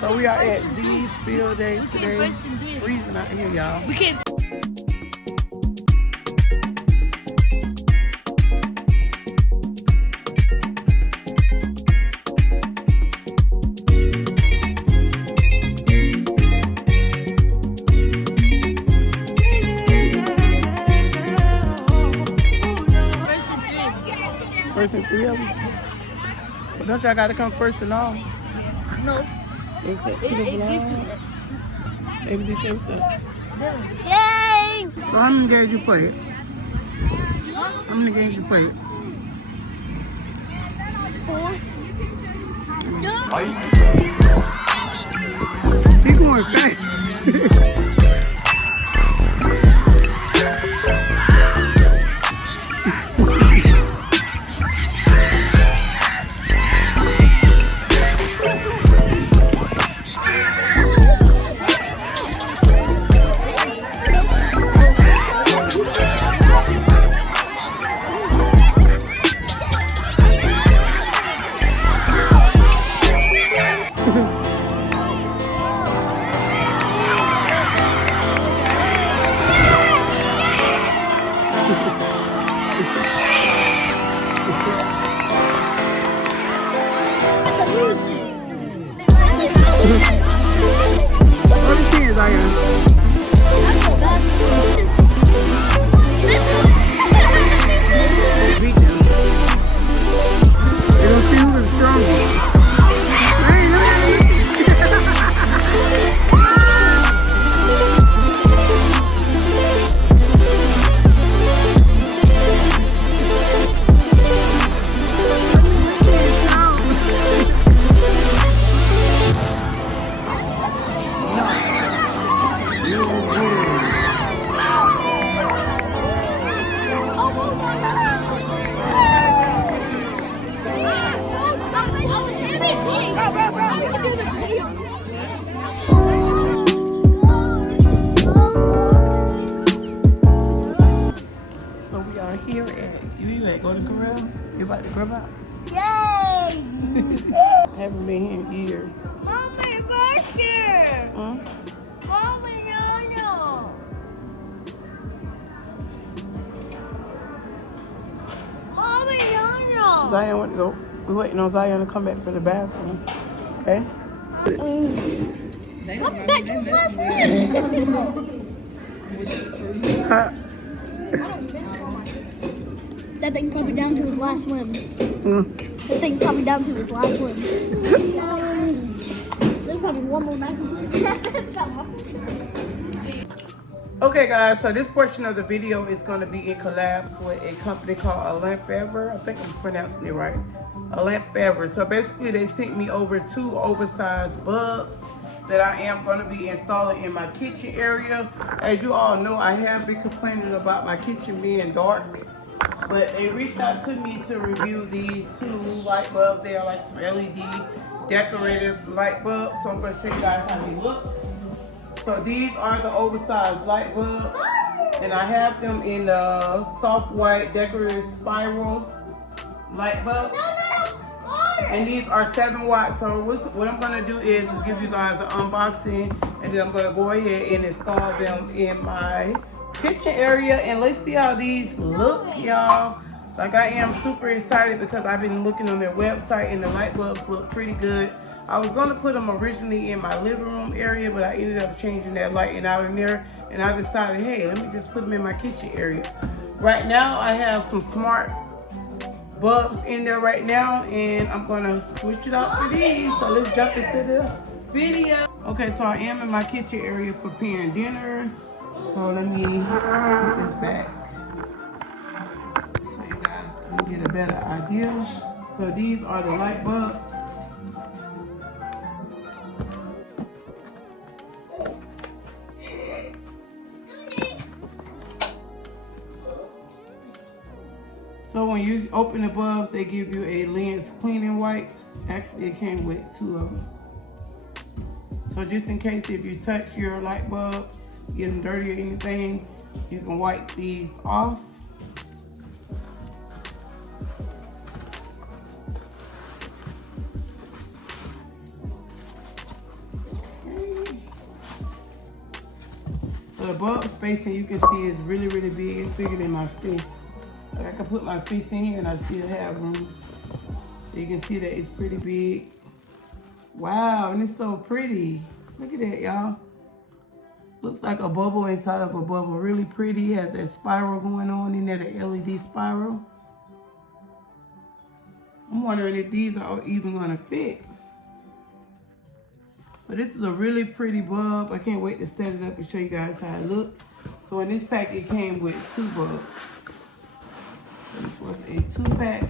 So we are at Z's field day today. It's freezing out here, y'all. We can't. First and three of them. But don't y'all gotta come first and all? No. It's ABC 7. Yay! So how many games you played? How many games you played? 4. He's going fast. What is this, Zion? Beat them. You don't see who's strongest. So we are here at you at go to CORRAL? You about to grub out? Yay! Haven't been here in years. Mommy, Russia! Huh? Mommy, no. Mommy, no. Zion went to go. We're waiting on Zion to come back for the bathroom. Okay? I'm back to his last name. That thing probably down to his last limb. That thing probably down to his last limb. There's probably one more match. Okay guys, so this portion of the video is going to be in collabs with a company called ALAMPEVER. I think I'm pronouncing it right. ALAMPEVER. So basically they sent me over 2 oversized bulbs that I am going to be installing in my kitchen area. As you all know, I have been complaining about my kitchen being dark. But they reached out to me to review these 2 light bulbs. They are like some LED decorative light bulbs. So I'm going to show you guys how they look. So these are the oversized light bulbs. And I have them in the soft white decorative spiral light bulb. And these are 7 watts. So what I'm going to do is give you guys an unboxing. And then I'm going to go ahead and install them in my kitchen area. And let's see how these look, y'all. Like, I am super excited because I've been looking on their website and the light bulbs look pretty good. I was going to put them originally in my living room area, but I ended up changing that lighting out in there. And I decided, hey, let me just put them in my kitchen area. Right now, I have some smart bulbs in there right now, and I'm gonna switch it out for these. So let's jump into the video. Okay, so I am in my kitchen area preparing dinner. So let me put this back so you guys can get a better idea. So these are the light bulbs. So when you open the bulbs, they give you a lens cleaning wipes. Actually, it came with 2 of them. So just in case if you touch your light bulbs, get them dirty or anything, you can wipe these off. So the bulb spacing you can see is really, really big. It's bigger than my fist. Like I can put my fist in here and I still have room. So you can see that it's pretty big. Wow, and it's so pretty. Look at that, y'all. Looks like a bubble inside of a bubble. Really pretty. It has that spiral going on in there, the LED spiral. I'm wondering if these are even gonna fit. But this is a really pretty bulb. I can't wait to set it up and show you guys how it looks. So in this pack, it came with 2 bulbs. This was a 2-pack.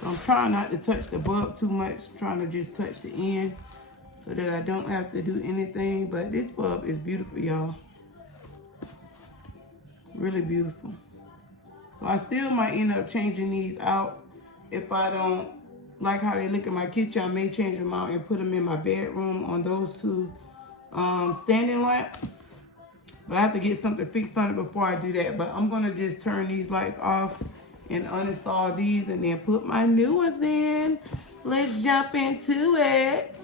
So I'm trying not to touch the bulb too much, trying to just touch the end so that I don't have to do anything. But this bulb is beautiful, y'all. Really beautiful. So I still might end up changing these out. If I don't like how they look in my kitchen, I may change them out and put them in my bedroom on those 2 standing lamps. But I have to get something fixed on it before I do that. But I'm gonna just turn these lights off and uninstall these and then put my new ones in. Let's jump into it.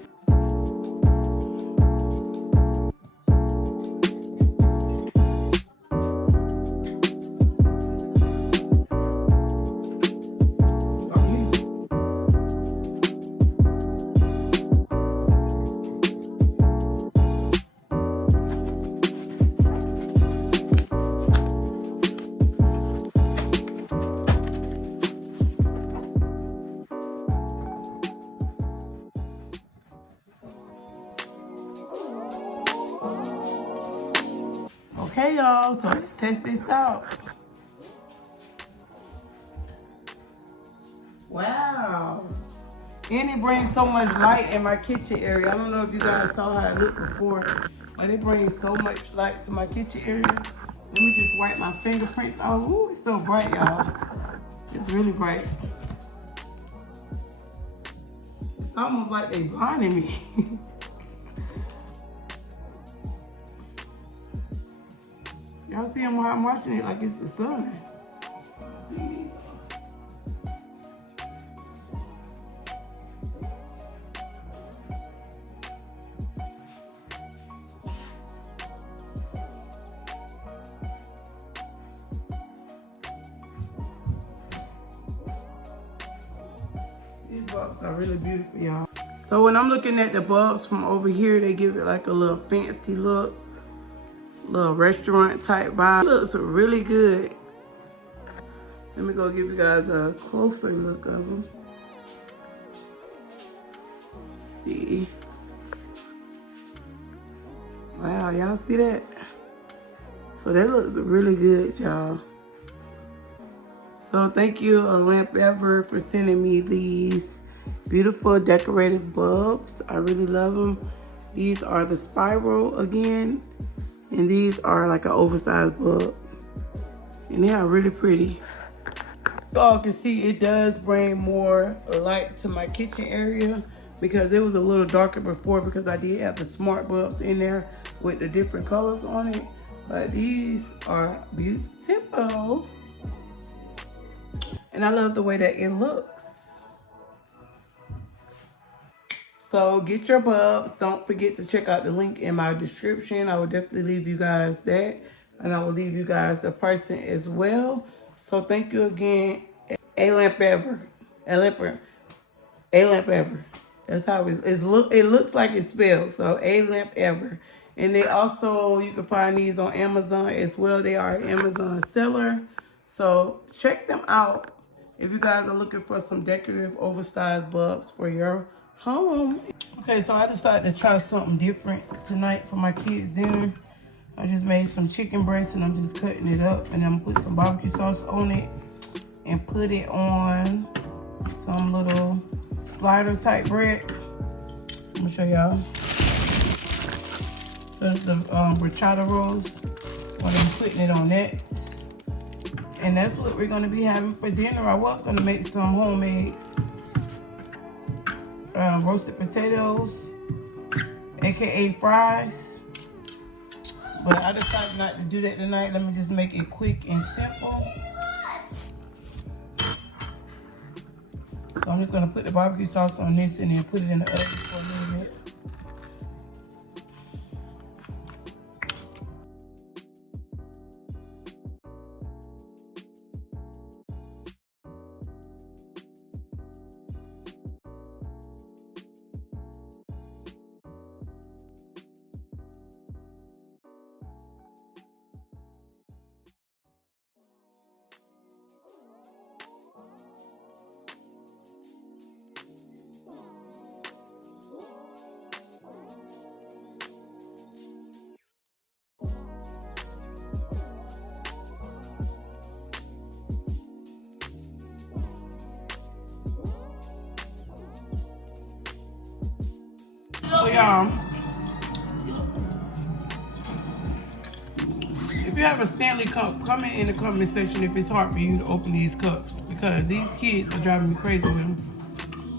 Okay, y'all, so let's test this out. Wow. And it brings so much light in my kitchen area. I don't know if you guys saw how it looked before, but it brings so much light to my kitchen area. Let me just wipe my fingerprints off. Ooh, it's so bright, y'all. It's really bright. It's almost like they blinded me. Y'all see how I'm watching it like it's the sun. These bulbs are really beautiful, y'all. So when I'm looking at the bulbs from over here, they give it like a little fancy look. Little restaurant type vibe. It looks really good. Let me go give you guys a closer look of them. See. Wow, y'all see that? So that looks really good, y'all. So thank you, ALAMPEVER, for sending me these beautiful decorative bulbs. I really love them. These are the spiral again. And these are like an oversized bulb. And they are really pretty. You all can see it does bring more light to my kitchen area because it was a little darker before because I did have the smart bulbs in there with the different colors on it. But these are beautiful. And I love the way that it looks. So get your bulbs. Don't forget to check out the link in my description. I will definitely leave you guys that. And I will leave you guys the pricing as well. So thank you again. ALAMPEVER. ALAMPEVER. That's how it looks like it's spelled. So ALAMPEVER. And they also, you can find these on Amazon as well. They are an Amazon seller. So check them out if you guys are looking for some decorative oversized bulbs for your home. Okay, so I decided to try something different tonight for my kids' dinner. I just made some chicken breast and I'm just cutting it up and I'm gonna put some barbecue sauce on it and put it on some little slider type bread. Let me show y'all. So it's the bruschetta rolls. I'm putting it on that. And that's what we're gonna be having for dinner. I was gonna make some homemade roasted potatoes, aka fries, but I decided not to do that tonight. Let me just make it quick and simple. So I'm just gonna put the barbecue sauce on this and then put it in the oven for a little bit. y'all, if you have a Stanley cup, comment in the comment section if it's hard for you to open these cups, because these kids are driving me crazy with them.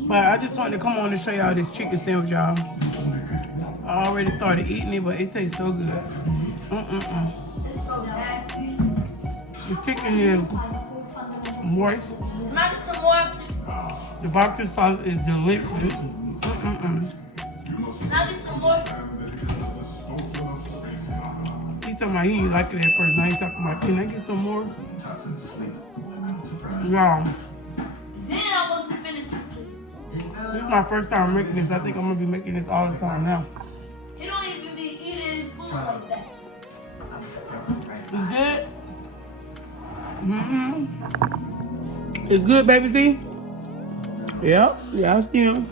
But I just wanted to come on and show y'all this chicken sandwich, y'all. I already started eating it, but it tastes so good. The chicken is moist. The barbecue sauce is delicious. He's talking about he didn't like it at first. Now he's talking about, can I get some more? Y'all. This is my first time making this. I think I'm gonna be making this all the time now. He don't even be eating his food like that. It's good. It's good, baby Z. Yep. Yeah, I see him.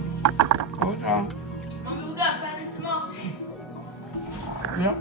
Oh, y'all. Mommy, we got Spanish tomorrow. Yep.